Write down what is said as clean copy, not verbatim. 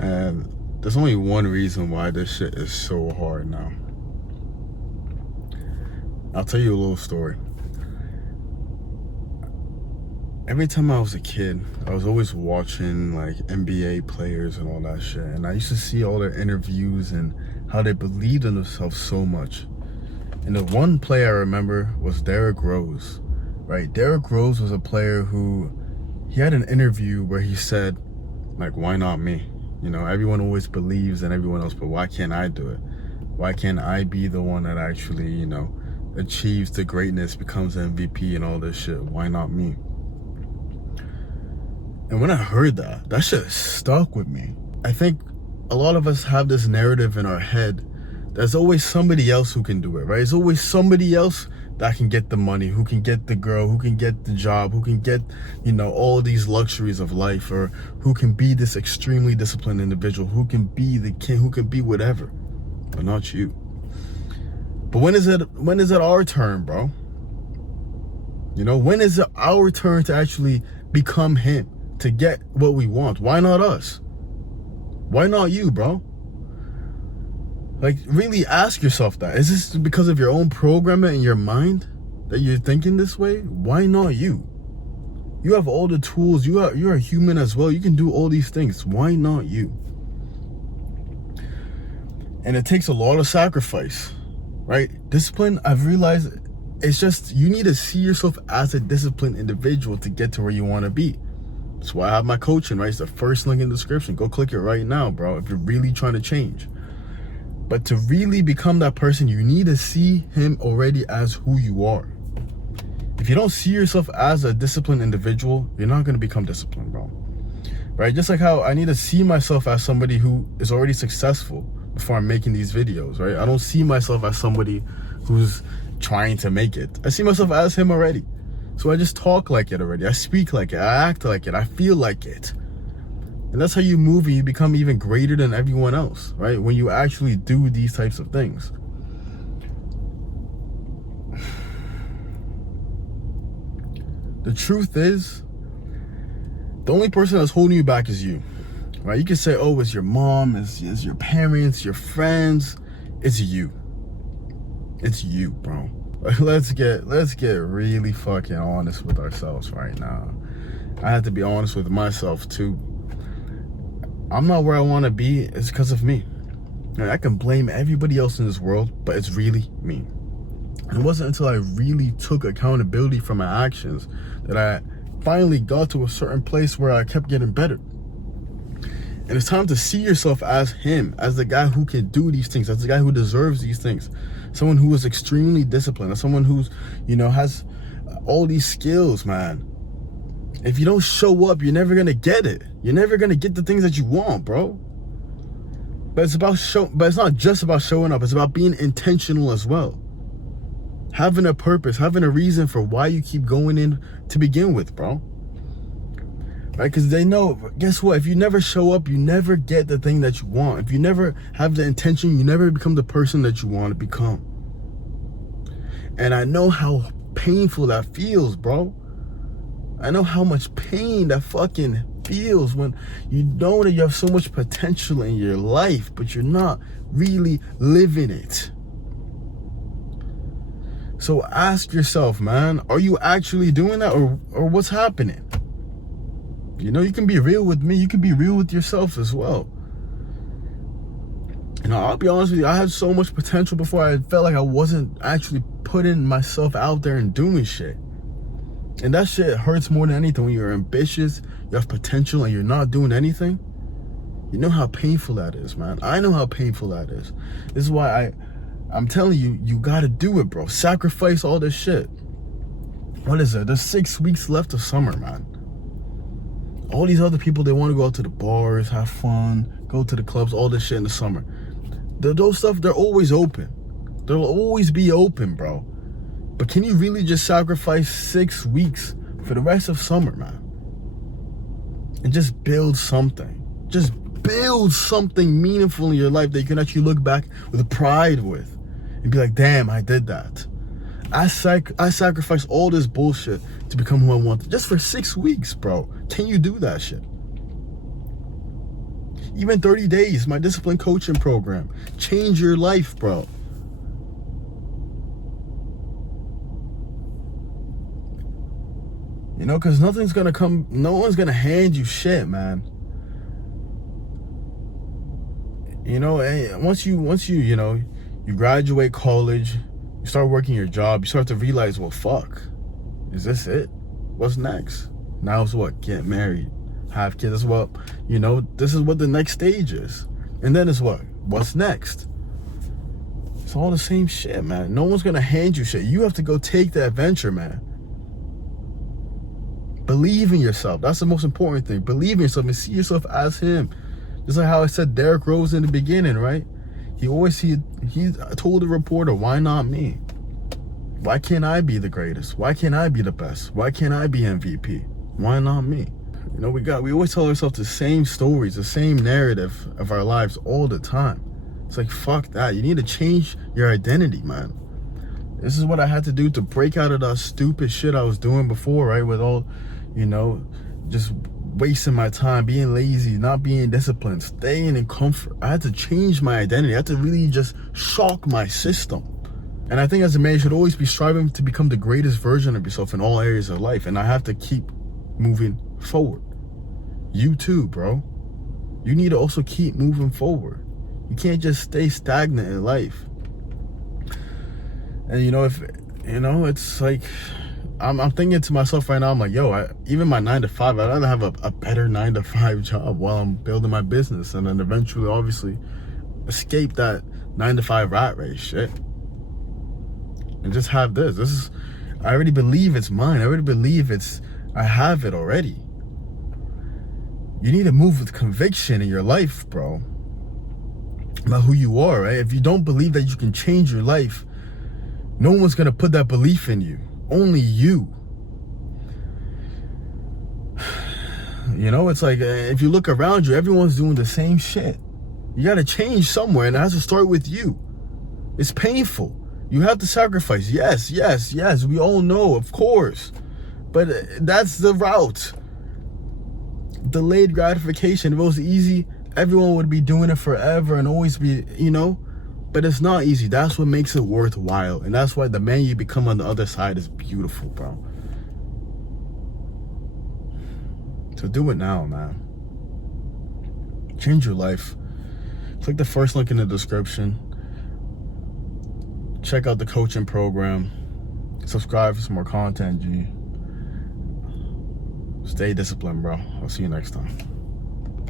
And there's only one reason why this shit is so hard now. I'll tell you a little story. Every time I was a kid, I was always watching like NBA players and all that shit. And I used to see all their interviews and how they believed in themselves so much. And the one player I remember was Derrick Rose, right? Derrick Rose was a player who, he had an interview where he said, like, why not me? You know, everyone always believes in everyone else, but why can't I do it? Why can't I be the one that actually, you know, achieves the greatness, becomes MVP and all this shit? Why not me? And when I heard that, that shit stuck with me. I think a lot of us have this narrative in our head. There's always somebody else who can do it, right? There's always somebody else that can get the money, who can get the girl, who can get the job, who can get, you know, all these luxuries of life, or who can be this extremely disciplined individual, who can be the king, who can be whatever, but not you. But when is it our turn, bro? You know, when is it our turn to actually become him, to get what we want? Why not us? Why not you, bro? Like, really ask yourself that. Is this because of your own programming in your mind that you're thinking this way? Why not you? You have all the tools. You're a human as well. You can do all these things. Why not you? And it takes a lot of sacrifice, right? Discipline, I've realized, it's just, you need to see yourself as a disciplined individual to get to where you want to be. That's why I have my coaching, right? It's the first link in the description. Go click it right now, bro, if you're really trying to change. But to really become that person, you need to see him already as who you are. If you don't see yourself as a disciplined individual, you're not going to become disciplined, bro. Right? Just like how I need to see myself as somebody who is already successful before I'm making these videos, right? I don't see myself as somebody who's trying to make it. I see myself as him already. So I just talk like it already. I speak like it. I act like it. I feel like it. And that's how you move and you become even greater than everyone else, right? When you actually do these types of things. The truth is, the only person that's holding you back is you, right? You can say, oh, it's your mom, it's your parents, your friends. It's you. It's you, bro. Like, let's get really fucking honest with ourselves right now. I have to be honest with myself too. I'm not where I want to be. It's because of me. And I can blame everybody else in this world, but it's really me. And it wasn't until I really took accountability for my actions that I finally got to a certain place where I kept getting better. And it's time to see yourself as him, as the guy who can do these things, as the guy who deserves these things. Someone who is extremely disciplined, as someone who's, you know, has all these skills, man. If you don't show up, you're never gonna get it. You're never gonna get the things that you want, bro. But it's not just about showing up. It's about being intentional as well. Having a purpose, having a reason for why you keep going in to begin with, bro. Right? Because they know, guess what? If you never show up, you never get the thing that you want. If you never have the intention, you never become the person that you want to become. And I know how painful that feels, bro. I know how much pain that fucking feels when you know that you have so much potential in your life, but you're not really living it. So ask yourself, man, are you actually doing that, or what's happening? You know, you can be real with me. You can be real with yourself as well. You know, I'll be honest with you. I had so much potential before I felt like I wasn't actually putting myself out there and doing shit. And that shit hurts more than anything. When you're ambitious, you have potential, and you're not doing anything. You know how painful that is, man. I know how painful that is. This is why I'm telling you, you gotta do it, bro. Sacrifice all this shit. What is it? There's 6 weeks left of summer, man. All these other people, they want to go out to the bars, have fun, go to the clubs, all this shit in the summer. Those stuff, they're always open. They'll always be open, bro. But can you really just sacrifice 6 weeks for the rest of summer, man? And just build something. Just build something meaningful in your life that you can actually look back with pride with. And be like, damn, I did that. I sacrificed all this bullshit to become who I wanted. Just for 6 weeks, bro. Can you do that shit? Even 30 days, my discipline coaching program. Change your life, bro. You know, because nothing's gonna come, no one's gonna hand you shit, man. You know, once you you graduate college, you start working your job, you start to realize, well, fuck, is this it? What's next? Now it's what? Get married, have kids. That's what, this is what the next stage is. And then it's what? What's next? It's all the same shit, man. No one's gonna hand you shit. You have to go take the adventure, man. Believe in yourself. That's the most important thing. Believe in yourself and see yourself as him. Just like how I said Derrick Rose in the beginning, right? He told the reporter, why not me? Why can't I be the greatest? Why can't I be the best? Why can't I be MVP? Why not me? You know, we always tell ourselves the same stories, the same narrative of our lives all the time. It's like, fuck that. You need to change your identity, man. This is what I had to do to break out of that stupid shit I was doing before, right? With all, just wasting my time, being lazy, not being disciplined, staying in comfort. I had to change my identity. I had to really just shock my system. And I think as a man, you should always be striving to become the greatest version of yourself in all areas of life. And I have to keep moving forward. You too, bro. You need to also keep moving forward. You can't just stay stagnant in life. And it's like, I'm thinking to myself right now, I'm like, yo, even my 9 to 5, I'd rather have a better 9 to 5 job while I'm building my business, and then eventually, obviously, escape that 9 to 5 rat race shit, and just have this. I already believe it's mine. I already believe I have it already. You need to move with conviction in your life, bro, about who you are, right? If you don't believe that you can change your life, no one's gonna put that belief in you. Only you. It's like, if you look around you, everyone's doing the same shit. You gotta change somewhere, and it has to start with you. It's painful. You have to sacrifice. Yes. We all know, of course. But that's the route. Delayed gratification. If it was easy, everyone would be doing it forever and always be, But it's not easy. That's what makes it worthwhile. And that's why the man you become on the other side is beautiful, bro. So do it now, man. Change your life. Click the first link in the description. Check out the coaching program. Subscribe for some more content, G. Stay disciplined, bro. I'll see you next time.